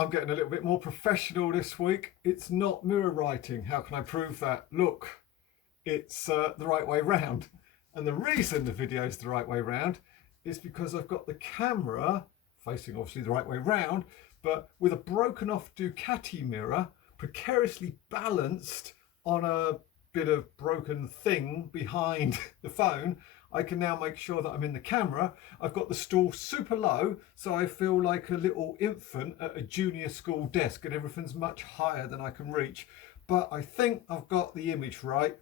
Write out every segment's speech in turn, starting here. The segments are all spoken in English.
I'm getting a little bit more professional this week. It's not mirror writing. How can I prove that? Look, it's the right way round. And the reason the video is the right way round is because I've got the camera facing obviously the right way round, but with a broken off Ducati mirror precariously balanced on a bit of broken thing behind the phone. I can now make sure that I'm in the camera. I've got the stool super low, so I feel like a little infant at a junior school desk and everything's much higher than I can reach. But I think I've got the image right.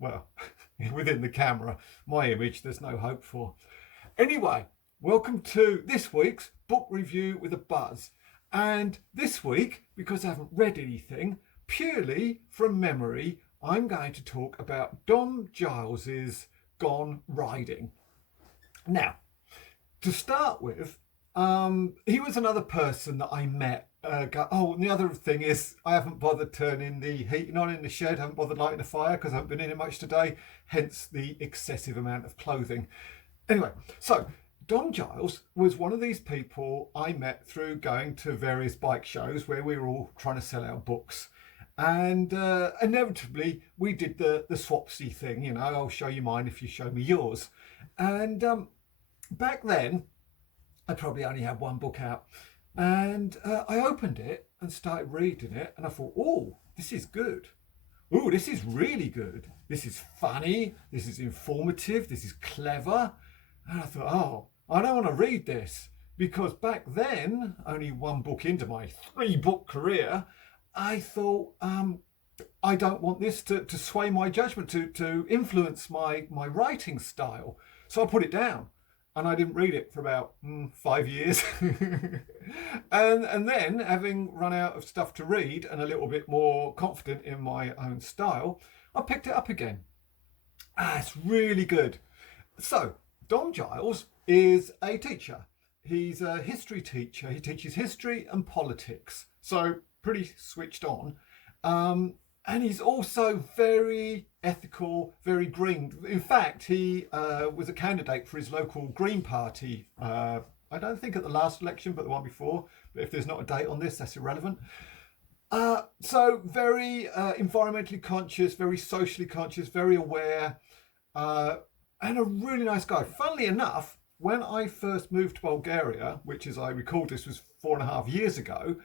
Well, within the camera. My image, there's no hope for. Anyway, welcome to this week's book review with a buzz. And this week, because I haven't read anything, purely from memory, I'm going to talk about Dom Giles's Gone Riding. Now, to start with, he was another person that I met. And the other thing is I haven't bothered turning the heating on in the shed, haven't bothered lighting a fire because I haven't been in it much today, hence the excessive amount of clothing. Anyway, so Dom Giles was one of these people I met through going to various bike shows where we were all trying to sell our books. And inevitably, we did the swapsy thing, you know, I'll show you mine if you show me yours. And back then, I probably only had one book out. And I opened it and started reading it. And I thought, oh, this is good. Oh, this is really good. This is funny. This is informative. This is clever. And I thought, oh, I don't want to read this. Because back then, only one book into my 3-book career, I thought, I don't want this to sway my judgment, to influence my writing style. So I put it down and I didn't read it for about 5 years. and then, having run out of stuff to read and a little bit more confident in my own style, I picked it up again. It's really good. So, Dom Giles is a teacher. He's a history teacher. He teaches history and politics. So, pretty switched on, and he's also very ethical, very green. In fact, he was a candidate for his local Green Party. I don't think at the last election, but the one before. But if there's not a date on this, that's irrelevant. So very environmentally conscious, very socially conscious, very aware, and a really nice guy. Funnily enough, when I first moved to Bulgaria, which as I recall this was 4.5 years ago,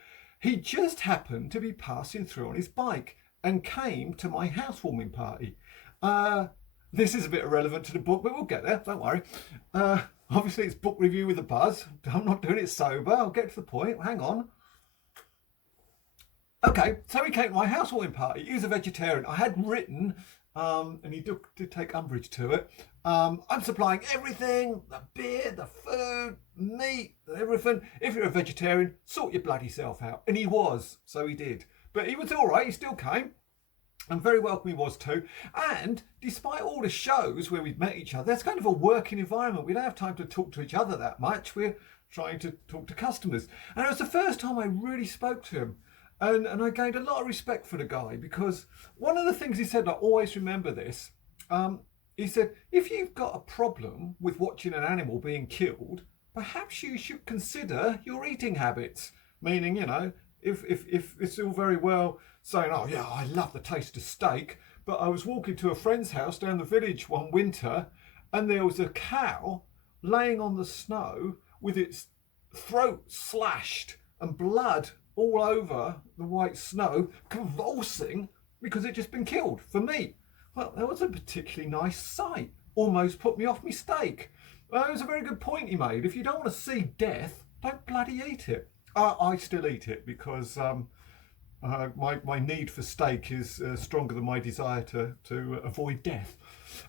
he just happened to be passing through on his bike and came to my housewarming party. This is a bit irrelevant to the book, but we'll get there, don't worry. Obviously, it's book review with a buzz. I'm not doing it sober. I'll get to the point. Hang on. Okay, so he came to my housewarming party. He was a vegetarian. I had written, and he did take umbrage to it, I'm supplying everything, the beer, the food, meat, everything. If you're a vegetarian, sort your bloody self out. And he was, so he did. But he was all right, he still came. And very welcome he was too. And despite all the shows where we'd met each other, it's kind of a working environment. We don't have time to talk to each other that much. We're trying to talk to customers. And it was the first time I really spoke to him. And I gained a lot of respect for the guy, because one of the things he said, and I always remember this, he said, if you've got a problem with watching an animal being killed, perhaps you should consider your eating habits. Meaning, you know, if it's all very well saying, oh yeah, I love the taste of steak, but I was walking to a friend's house down the village one winter and there was a cow laying on the snow with its throat slashed and blood all over the white snow, convulsing because it'd just been killed for meat. Well, that was a particularly nice sight. Almost put me off my steak. It was a very good point he made. If you don't want to see death, don't bloody eat it. I still eat it because my need for steak is stronger than my desire to avoid death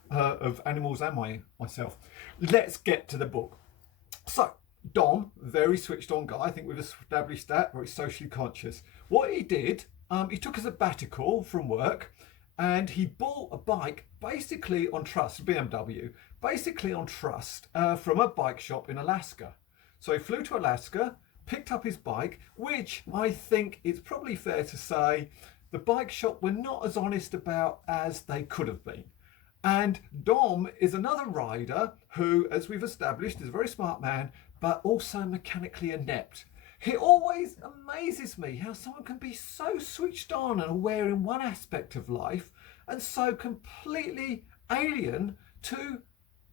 of animals and myself. Let's get to the book. So, Dom, very switched on guy. I think we've established that, very socially conscious. What he did, he took a sabbatical from work and he bought a bike basically on trust, BMW, basically on trust from a bike shop in Alaska. So he flew to Alaska, picked up his bike, which I think it's probably fair to say the bike shop were not as honest about as they could have been. And Dom is another rider who, as we've established, is a very smart man, but also mechanically inept. It always amazes me how someone can be so switched on and aware in one aspect of life and so completely alien to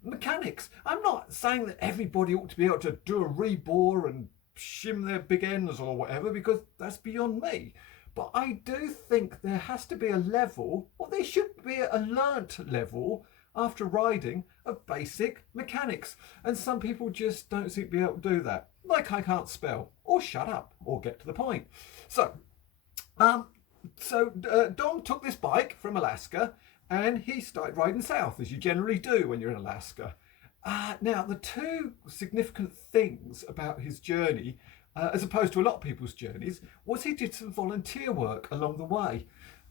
mechanics. I'm not saying that everybody ought to be able to do a rebore and shim their big ends or whatever, because that's beyond me. But I do think there has to be a level, or there should be a learnt level after riding, of basic mechanics. And some people just don't seem to be able to do that. Like I can't spell, or shut up, or get to the point. So Dom took this bike from Alaska and he started riding south, as you generally do when you're in Alaska. Now, the two significant things about his journey, as opposed to a lot of people's journeys, was he did some volunteer work along the way.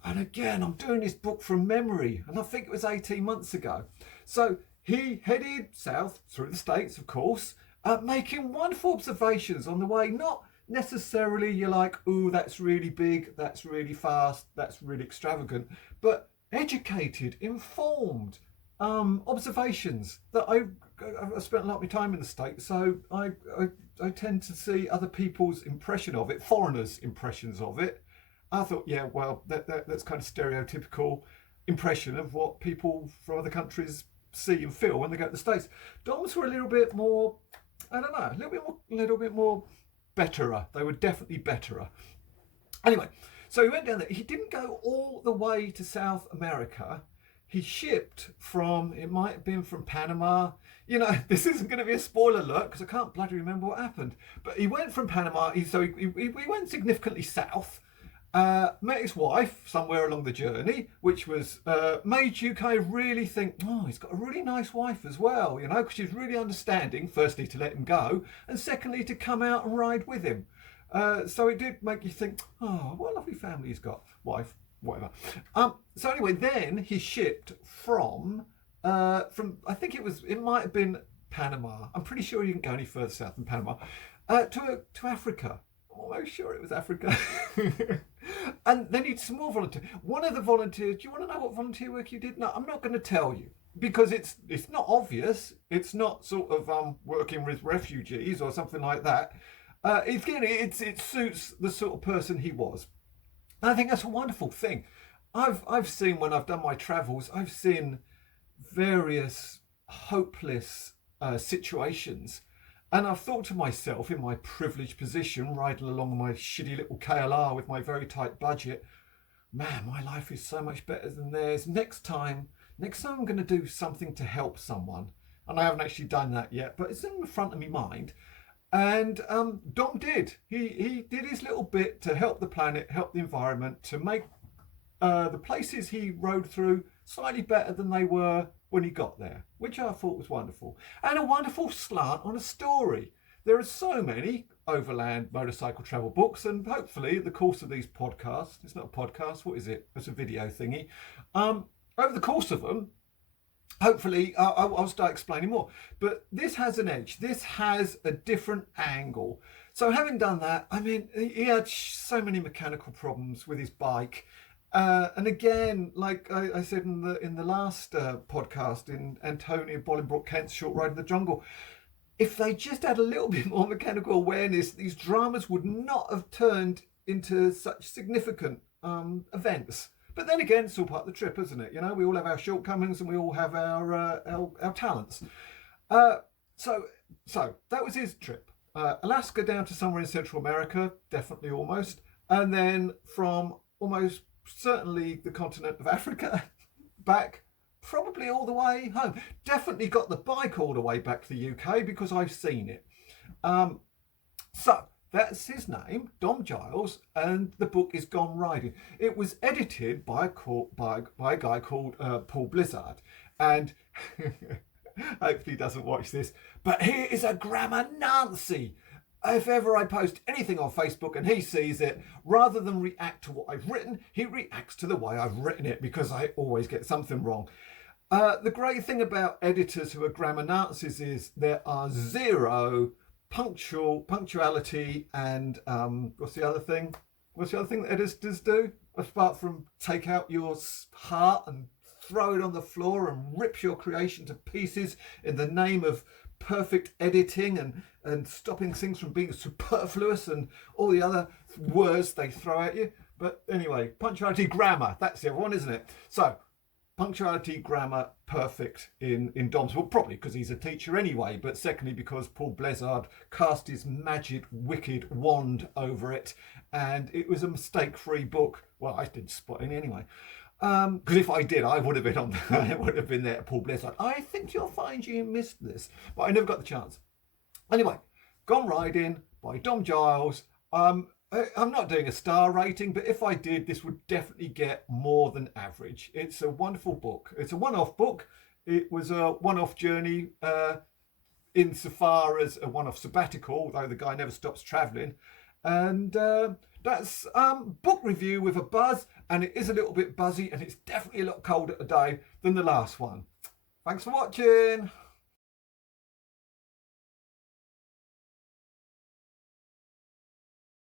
And again, I'm doing this book from memory, and I think it was 18 months ago. So he headed south through the States, of course, making wonderful observations on the way. Not necessarily you're like, ooh, that's really big, that's really fast, that's really extravagant, but educated, informed observations that I spent a lot of my time in the States, so I tend to see other people's impression of it, foreigners' impressions of it. I thought, yeah, well, that's kind of stereotypical impression of what people from other countries see and feel when they go to the States. Doms were a little bit more, I don't know, a little bit more betterer. They were definitely betterer. Anyway, so he went down there. He didn't go all the way to South America. He shipped from, it might have been from Panama. You know, this isn't going to be a spoiler alert because I can't bloody remember what happened. But he went from Panama, he went significantly south, met his wife somewhere along the journey, which was made you kind of really think, oh, he's got a really nice wife as well, you know, because she's really understanding, firstly, to let him go, and secondly, to come out and ride with him. So it did make you think, oh, what a lovely family he's got, wife, whatever. So anyway, then he shipped from I think it might have been Panama. I'm pretty sure he didn't go any further south than Panama, to Africa. I'm almost sure it was Africa. And then he did some more volunteer. One of the volunteers, do you want to know what volunteer work you did? No, I'm not going to tell you, because it's not obvious. It's not sort of working with refugees or something like that. It suits the sort of person he was. And I think that's a wonderful thing. I've seen, when I've done my travels, I've seen various hopeless situations, and I've thought to myself, in my privileged position, riding along my shitty little KLR with my very tight budget, man, my life is so much better than theirs. Next time I'm going to do something to help someone, and I haven't actually done that yet, but it's in the front of my mind. And Dom did. He did his little bit to help the planet, help the environment, to make the places he rode through slightly better than they were when he got there, which I thought was wonderful. And a wonderful slant on a story. There are so many overland motorcycle travel books, and hopefully in the course of these podcasts, it's not a podcast, what is it? It's a video thingy. Over the course of them, hopefully I'll start explaining more. But this has an edge. This has a different angle. So having done that, I mean, he had so many mechanical problems with his bike. And again, like I said in the last podcast, in Antonio Bolingbroke Kent's Short Ride in the Jungle, if they just had a little bit more mechanical awareness, these dramas would not have turned into such significant events. But then again, it's all part of the trip, isn't it? You know, we all have our shortcomings and we all have our talents. So that was his trip. Alaska down to somewhere in Central America, definitely almost. And then from almost certainly the continent of Africa back probably all the way home. Definitely got the bike all the way back to the UK because I've seen it. So that's his name, Dom Giles, and the book is Gone Riding. It was edited by a guy called Paul Blizzard, and hopefully he doesn't watch this, but he is a grammar Nancy. If ever I post anything on Facebook and he sees it, rather than react to what I've written, he reacts to the way I've written it, because I always get something wrong. The great thing about editors who are grammar Nazis is there are zero punctuality and what's the other thing that editors do, apart from take out your heart and throw it on the floor and rip your creation to pieces in the name of perfect editing and and stopping things from being superfluous and all the other words they throw at you. But anyway, punctuality, grammar, that's the other one, isn't it? So punctuality, grammar, perfect in Dom's. Well, probably because he's a teacher anyway, but secondly because Paul Blezard cast his magic wicked wand over it, and it was a mistake-free book. Well, I didn't spot any anyway. Because if I did, I would have been on. I would have been there. Paul Blezard, I think you'll find you missed this, but I never got the chance. Anyway, Gone Riding by Dom Giles. I'm not doing a star rating, but if I did, this would definitely get more than average. It's a wonderful book. It's a one-off book. It was a one-off journey insofar as a one-off sabbatical, although the guy never stops travelling. And that's book review with a buzz, and it is a little bit buzzy, and it's definitely a lot colder today than the last one. Thanks for watching.